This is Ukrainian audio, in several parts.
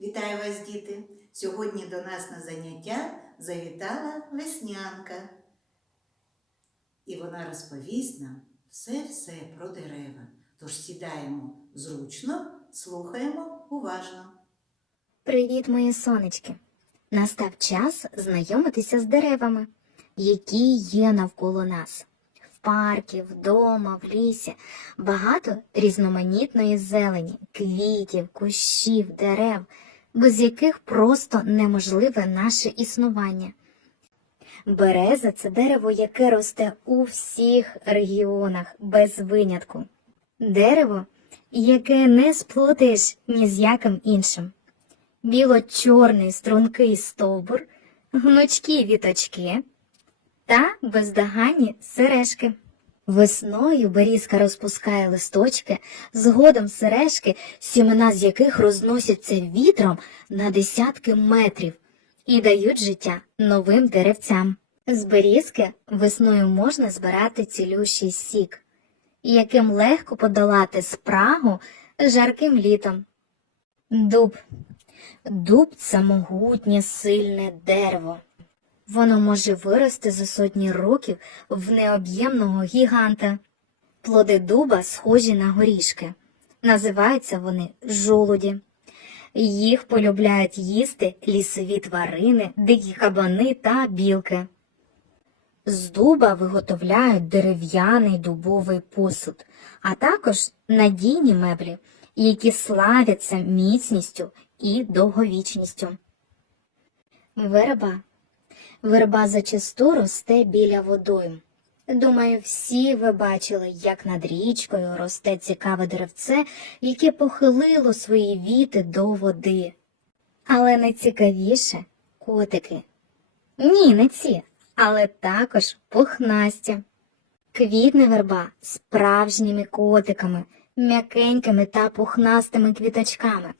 Вітаю вас, діти! Сьогодні до нас на заняття завітала веснянка. І вона розповість нам все-все про дерева. Тож сідаємо зручно, слухаємо уважно. Привіт, мої сонечки! Настав час знайомитися з деревами, які є навколо нас. В паркі, вдома, в лісі багато різноманітної зелені, квітів, кущів, дерев, без яких просто неможливе наше існування. Береза це дерево, яке росте у всіх регіонах без винятку. Дерево, яке не сплутаєш ні з яким іншим біло-чорний стрункий стовбур, гнучкі віточки та бездоганні сережки. Весною берізка розпускає листочки, згодом сережки, сімена з яких розносяться вітром на десятки метрів і дають життя новим деревцям. З берізки весною можна збирати цілющий сік, яким легко подолати спрагу жарким літом. Дуб Дуб це могутнє сильне дерево. Воно може вирости за сотні років в необ'ємного гіганта. Плоди дуба схожі на горішки. Називаються вони жолуді. Їх полюбляють їсти лісові тварини, дикі кабани та білки. З дуба виготовляють дерев'яний дубовий посуд, а також надійні меблі, які славяться міцністю і довговічністю. Верба. Верба зачасту росте біля водойм. Думаю, всі ви бачили, як над річкою росте цікаве деревце, яке похилило свої віти до води. Але найцікавіше котики. Ні, не ці, але також пухнасті. Квітне верба справжніми котиками, м'якенькими та пухнастими квіточками.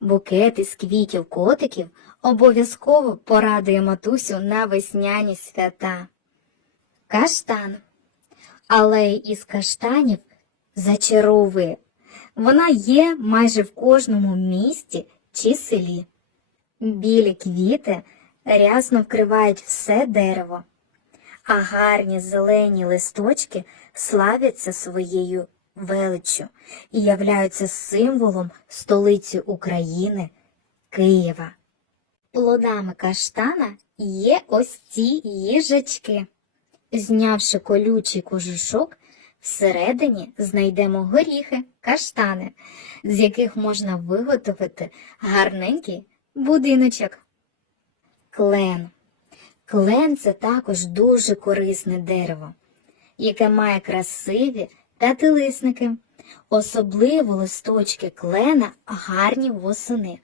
Букет із квітів котиків обов'язково порадує матусю на весняні свята. Каштан. Алея із каштанів зачаровує. Вона є майже в кожному місті чи селі. Білі квіти рясно вкривають все дерево, а гарні зелені листочки славяться своєю величчю і являються символом столиці України Києва. Плодами каштана є ось ці їжачки. Знявши колючий кожушок, всередині знайдемо горіхи, каштани, з яких можна виготовити гарненький будиночок. Клен. Клен це також дуже корисне дерево, яке має красиві та тилисники. Особливо листочки клена гарні восени,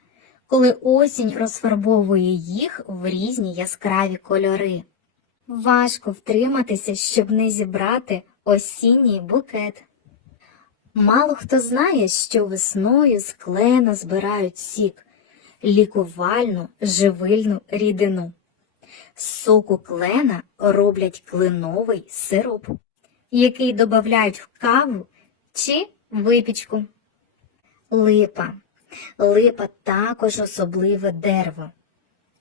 коли осінь розфарбовує їх в різні яскраві кольори. Важко втриматися, щоб не зібрати осінній букет. Мало хто знає, що весною з клена збирають сік, лікувальну живильну рідину. З соку клена роблять кленовий сироп, який додають в каву чи випічку. Липа. Липа також особливе дерево.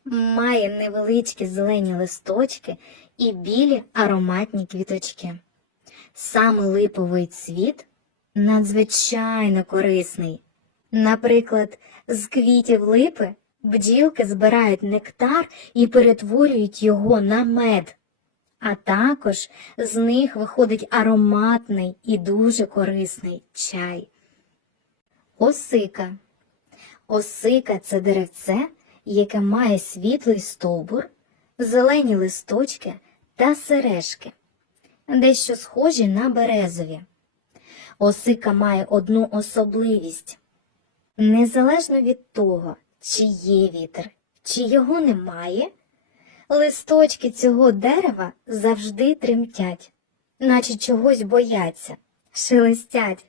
Має невеличкі зелені листочки і білі ароматні квіточки. Саме липовий цвіт надзвичайно корисний. Наприклад, з квітів липи бджілки збирають нектар і перетворюють його на мед, а також з них виходить ароматний і дуже корисний чай. Осика. Осика це деревце, яке має світлий стовбур, зелені листочки та сережки, дещо схожі на березові. Осика має одну особливість. Незалежно від того, чи є вітер, чи його немає, листочки цього дерева завжди тремтять, наче чогось бояться, шелестять.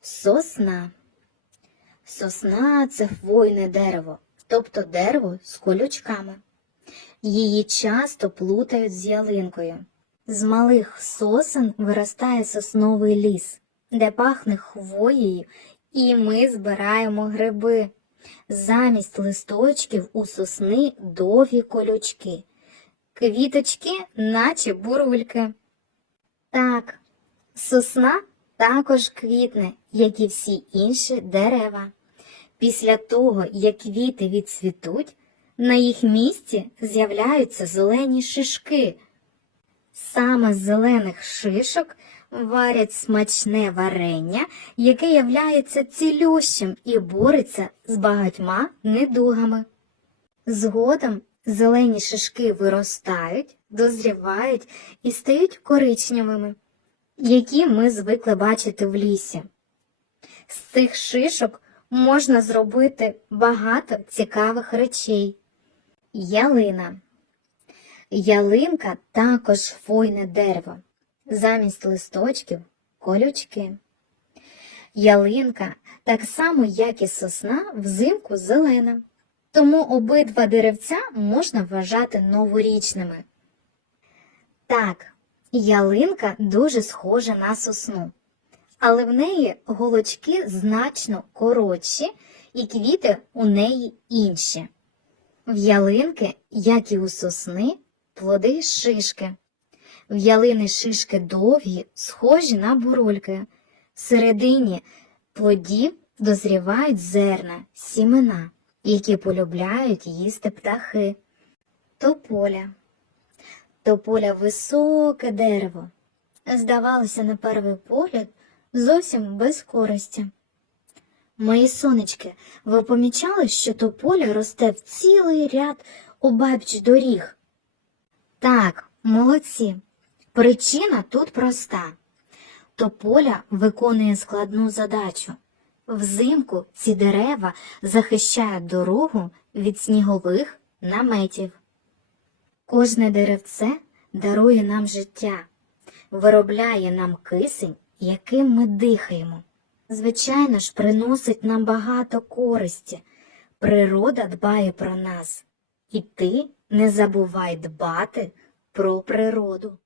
Сосна. Сосна це хвойне дерево, тобто дерево з колючками. Її часто плутають з ялинкою. З малих сосен виростає сосновий ліс, де пахне хвоєю, і ми збираємо гриби. Замість листочків у сосни довгі колючки. Квіточки, наче бурульки. Так, сосна також квітне, як і всі інші дерева. Після того, як квіти відцвітуть, на їх місці з'являються зелені шишки. Саме з зелених шишок варять смачне варення, яке являється цілющим і бореться з багатьма недугами. Згодом зелені шишки виростають, дозрівають і стають коричневими, які ми звикли бачити в лісі. З цих шишок можна зробити багато цікавих речей. Ялина. Ялинка також хвойне дерево. Замість листочків колючки. Ялинка, так само як і сосна, взимку зелена. Тому обидва деревця можна вважати новорічними. Так, ялинка дуже схожа на сосну, але в неї голочки значно коротші і квіти у неї інші. В ялинки, як і у сосни, плоди шишки. В ялини шишки довгі, схожі на бурульки. Всередині плодів дозрівають зерна, сімена, які полюбляють їсти птахи. Тополя. Тополя високе дерево. Здавалося, на перший погляд, зовсім без користі. Мої сонечки, ви помічали, що тополя росте в цілий ряд обабіч доріг? Так, молодці. Причина тут проста. Тополя виконує складну задачу. Взимку ці дерева захищають дорогу від снігових наметів. Кожне деревце дарує нам життя, виробляє нам кисень, яким ми дихаємо. Звичайно ж, приносить нам багато користі. Природа дбає про нас. І ти не забувай дбати про природу.